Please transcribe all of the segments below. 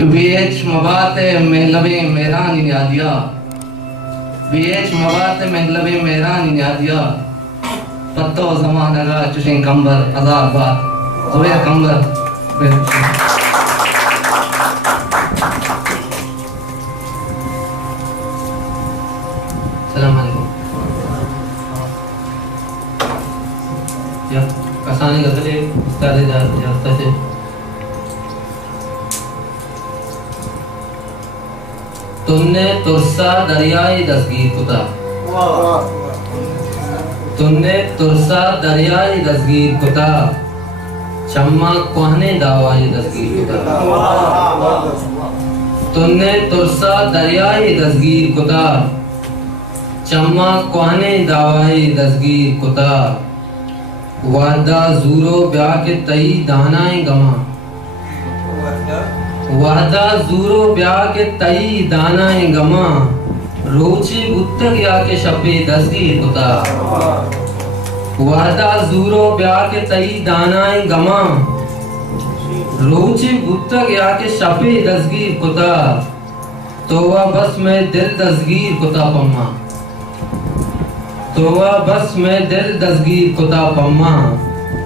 BH मबाते महलबे Mehran यादिया BH मबाते महलबे Mehran यादिया पत्तो ज़माना का चुशिंग कंबर हजार बात ज़ुबैर कंबर सलाम अलैकुम या कसाने गतले उस्ताद जाता है तुमने तुरसा दरियाई दस्तगीर कुता तुमने तुरसा दरियाई दस्तगीर कुता चम्मा कोहने दावाई दस्तगीर कुता तुमने तुरसा दरियाई दस्तगीर कुता चम्मा कोहने दावाई दस्तगीर कुता वादा जूरो ब्याह के तई दानाए गमा वादा जूरो ब्याह के तई दानाए गमा रोचे बुत्तक या के शपे दस्तगीर कुता वादा जूरो ब्याह के तई दानाए गमा रोचे बुत्तक या के शपे दस्तगीर कुता तोवा बस में दिल दस्तगीर कुता पम्मा तोवा बस में दिल दस्तगीर कुता पम्मा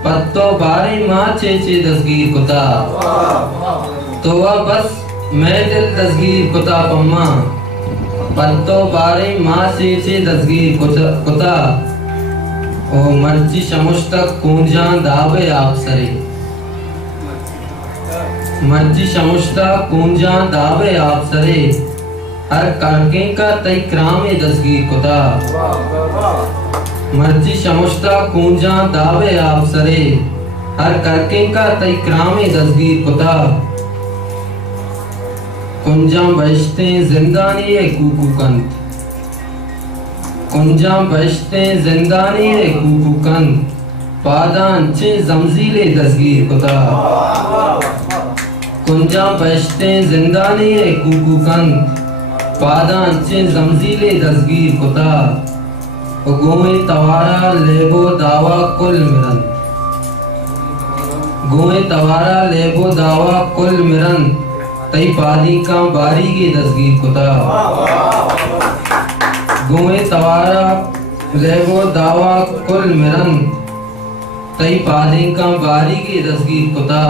पत्तो बारे माँ चेचे दस्तगीर कुता तोवा बस मैं दिल दस्तगीर कुता पम्मा पत्तो बारे माँ चेचे दस्तगीर कुता ओ मर्जी शमुश्तक कूंजा दावे आप सरे मर्जी शमुश्तक कूंजा दावे आप सरे हर करके का तई क्रामे दस्तगीर कुता मर्जी शमुश्ता कूंजा दावे आप सरे हर करके का तई क्रामे दस्तगीर कुता कुंजा बहिश्ते जिंदानी रे कुकुकंत कुंजा बहिश्ते जिंदानी रे कुकुकंत पादान चे जमजीले दस्तगीर कुता कुंजा बहिश्ते जिंदानी रे कुकुकंत पादान चे जमजीले दस्तगीर कुता गोए तवारा लेबो दावा कुल मिरन गोए तवारा लेबो दावा कुल मिरन तई पादी का बारी के दस्तगीर कुता गोए तवारा लेबो दावा कुल मिरन तई पादी का बारी के दस्तगीर कुता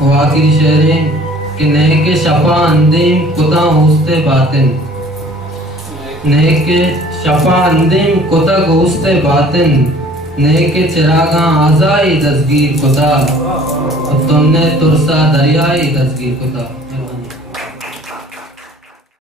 वो आखिरी शेरे कि नए के शफा अंदीम कुता होस्ते बातिन नए के शफा अंदीम कुता होस्ते बातिन नए के चिरागा आजाई दस्तगीर कुता और तुमने तुरसा दरियाई दस्तगीर कुता।